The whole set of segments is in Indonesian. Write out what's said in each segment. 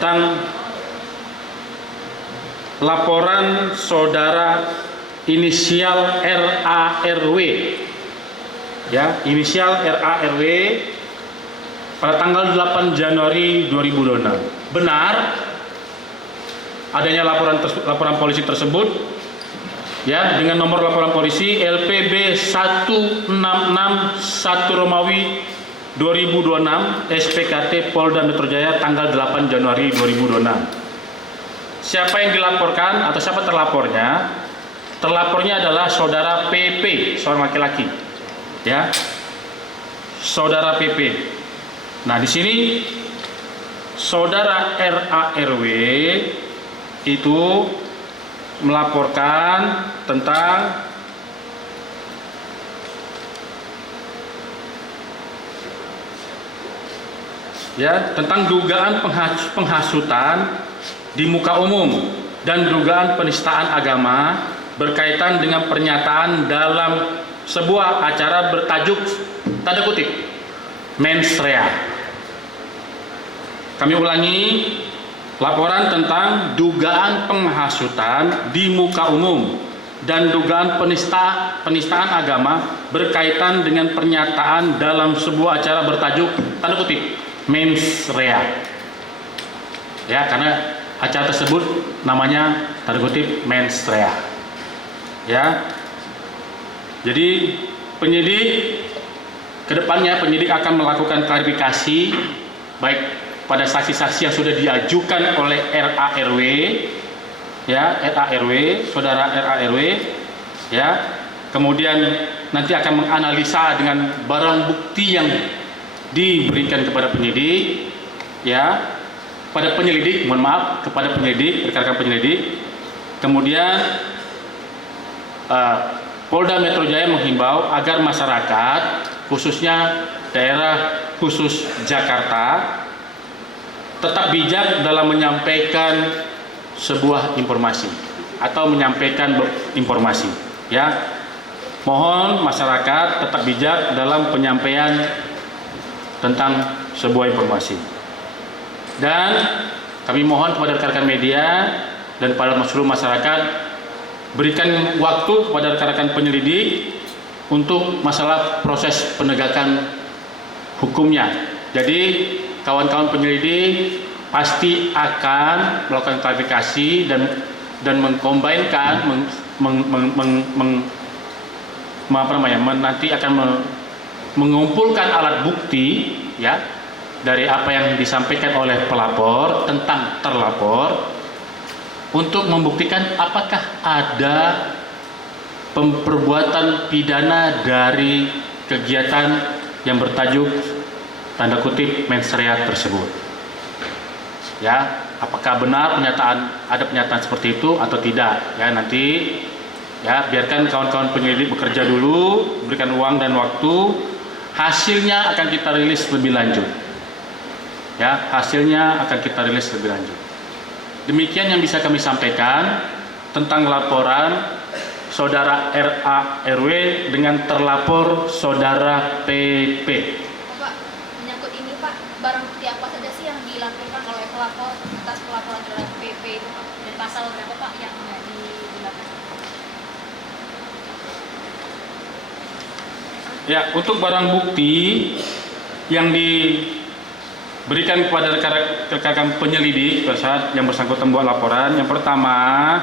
tentang laporan saudara inisial RARW, ya, inisial RARW pada tanggal 8 Januari 2026. Benar adanya laporan polisi tersebut, ya, dengan nomor laporan polisi LPB 1661 Romawi 2026 SPKT Polda Metro Jaya tanggal 8 Januari 2026. Siapa yang dilaporkan atau siapa terlapornya? Terlapornya adalah saudara PP, seorang laki-laki, ya, saudara PP. Nah, di sini saudara RARW itu melaporkan tentang dugaan penghasutan di muka umum dan dugaan penistaan agama berkaitan dengan pernyataan dalam sebuah acara bertajuk tanda kutip mens rea. Kami ulangi, laporan tentang dugaan penghasutan di muka umum dan dugaan penistaan agama berkaitan dengan pernyataan dalam sebuah acara bertajuk tanda kutip mens rea. Ya, karena acara tersebut namanya tanda kutip mens rea. Ya. Jadi kedepannya penyidik akan melakukan klarifikasi baik pada saksi-saksi yang sudah diajukan oleh RARW, ya, RARW, saudara RARW, ya. Kemudian nanti akan menganalisa dengan barang bukti yang diberikan kepada penyidik, ya, kepada penyelidik, rekan-rekan penyelidik. Kemudian Polda Metro Jaya menghimbau agar masyarakat, khususnya daerah khusus Jakarta, tetap bijak dalam menyampaikan sebuah informasi atau menyampaikan informasi, ya. Mohon masyarakat tetap bijak dalam penyampaian tentang sebuah informasi. Dan kami mohon kepada rekan-rekan media dan pada seluruh masyarakat, berikan waktu kepada rekan-rekan penyelidik untuk masalah proses penegakan hukumnya. Jadi kawan-kawan penyelidik pasti akan melakukan klarifikasi dan mengkombinkan, nanti akan mengumpulkan alat bukti, ya, dari apa yang disampaikan oleh pelapor tentang terlapor untuk membuktikan apakah ada perbuatan pidana dari kegiatan yang bertajuk tanda kutip mens rea tersebut. Ya, apakah benar ada pernyataan seperti itu atau tidak? Ya, nanti, ya, biarkan kawan-kawan penyelidik bekerja dulu, berikan uang dan waktu, hasilnya akan kita rilis lebih lanjut. Ya, hasilnya akan kita rilis lebih lanjut. Demikian yang bisa kami sampaikan tentang laporan saudara RARW dengan terlapor saudara PP. Pak, menyangkut ini Pak, barang bukti apa saja sih yang dilakukan oleh pelapor atas pelaporan terhadap PP itu Pak? Dan pasal berapa Pak yang digunakan? Ya, untuk barang bukti yang diberikan kepada rekan-rekan penyelidik pada saat yang bersangkutan membuat laporan, yang pertama,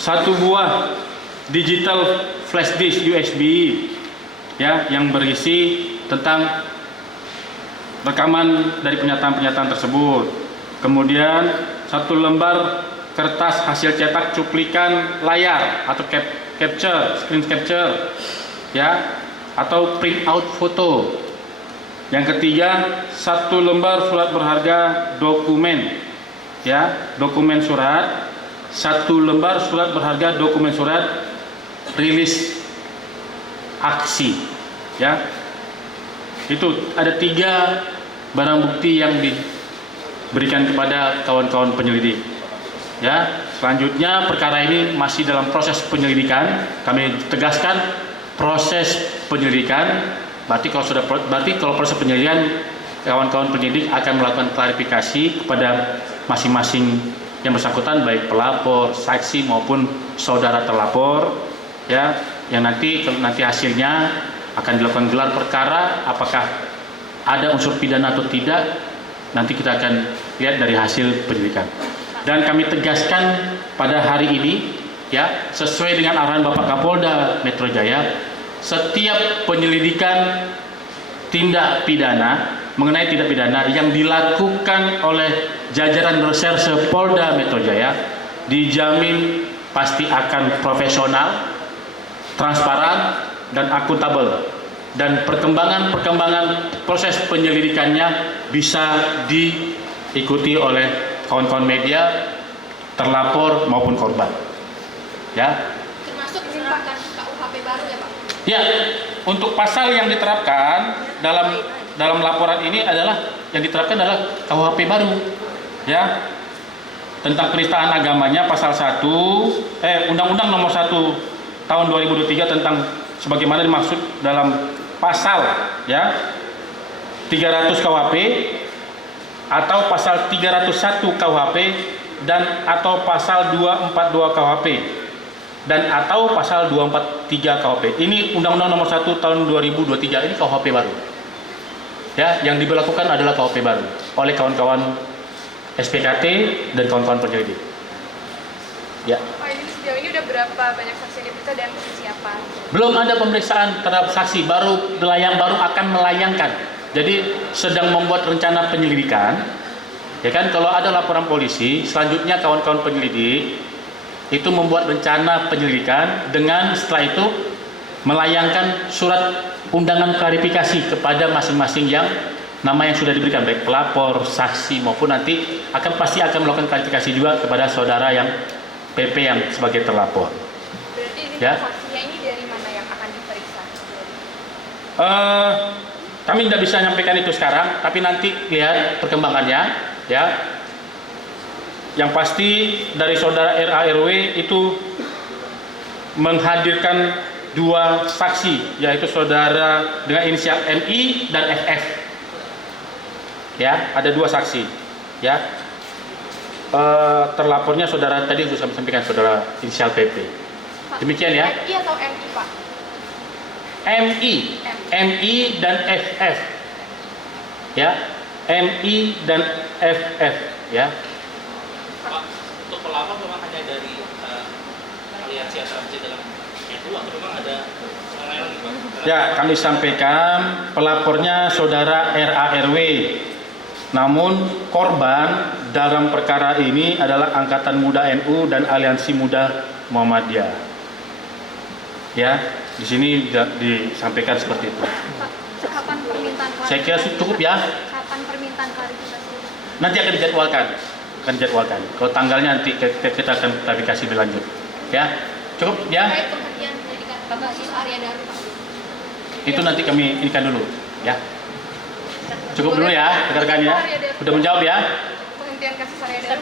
satu buah digital flash disk USB, ya, yang berisi tentang rekaman dari pernyataan-pernyataan tersebut. Kemudian satu lembar kertas hasil cetak cuplikan layar atau screen capture, ya, atau print out foto. Yang ketiga, satu lembar surat berharga dokumen, ya, dokumen surat, satu lembar surat berharga dokumen surat rilis aksi, ya. Itu ada 3 barang bukti yang diberikan kepada kawan-kawan penyelidik, ya. Selanjutnya perkara ini masih dalam proses penyelidikan. Kami tegaskan proses penyelidikan. Berarti kalau proses penyelidikan kawan-kawan penyidik akan melakukan klarifikasi kepada masing-masing yang bersangkutan, baik pelapor, saksi maupun saudara terlapor, ya, yang nanti hasilnya akan dilakukan gelar perkara, apakah ada unsur pidana atau tidak, nanti kita akan lihat dari hasil penyelidikan. Dan kami tegaskan pada hari ini, ya, sesuai dengan arahan Bapak Kapolda Metro Jaya, setiap penyelidikan tindak pidana mengenai tindak pidana yang dilakukan oleh jajaran reserse Polda Metro Jaya dijamin pasti akan profesional, transparan, dan akuntabel, dan perkembangan proses penyelidikannya bisa diikuti oleh kawan-kawan media, terlapor maupun korban. Ya. Termasuk menerapkan KUHP baru ya Pak? Ya, untuk pasal yang diterapkan dalam laporan ini adalah KUHP baru. Ya. Tentang penistaan agamanya pasal 1 Undang-Undang Nomor 1 Tahun 2023 tentang sebagaimana dimaksud dalam pasal, ya, 300 KUHP atau pasal 301 KUHP dan atau pasal 242 KUHP dan atau pasal 243 KUHP. Ini Undang-Undang Nomor 1 Tahun 2023, ini KUHP baru. Ya, yang diberlakukan adalah KUHP baru oleh kawan-kawan SPKT dan kawan-kawan penyelidik. Ya. Pak, ini sejauh ini udah berapa banyak saksi yang diperiksa dan siapa? Belum ada pemeriksaan terhadap saksi, baru akan melayangkan. Jadi sedang membuat rencana penyelidikan. Ya kan, kalau ada laporan polisi, selanjutnya kawan-kawan penyelidik itu membuat rencana penyelidikan dengan setelah itu melayangkan surat undangan klarifikasi kepada masing-masing yang nama yang sudah diberikan, baik pelapor, saksi maupun nanti pasti akan melakukan klarifikasi juga kepada saudara yang PP yang sebagai terlapor. Berarti ini Ya. saksinya ini dari mana yang akan diperiksa? Kami tidak bisa menyampaikan itu sekarang, tapi nanti lihat perkembangannya, ya. Yang pasti dari saudara RARW itu menghadirkan dua saksi, yaitu saudara dengan inisial MI dan FF. Ya, ada dua saksi. Ya, terlapornya saudara tadi sudah saya sampaikan, saudara inisial PP. Demikian ya. MI atau MI Pak? MI dan FF. Ya, MI dan FF. Ya. Pak, untuk pelapor memang hanya dari aliansi antara masjid dalam NU atau memang ada yang lain lagi Pak? Ya, kami sampaikan pelapornya saudara RARW. Namun korban dalam perkara ini adalah Angkatan Muda NU dan Aliansi Muda Muhammadiyah. Ya, di sini disampaikan seperti itu. Pak, kapan permintaan klarifikasi? Saya kira cukup ya. Kapan permintaan klarifikasi? Nanti akan dijadwalkan. Kalau tanggalnya nanti kita akan klarifikasi lebih lanjut. Ya, cukup ya. Terkait penghentian pendidikan Bapak Sis Arya Daru Pak. Itu nanti kami inikan dulu. Ya, cukup dulu ya rekan-rekan ya. Sudah menjawab ya. Penghentian kasus Arya Daru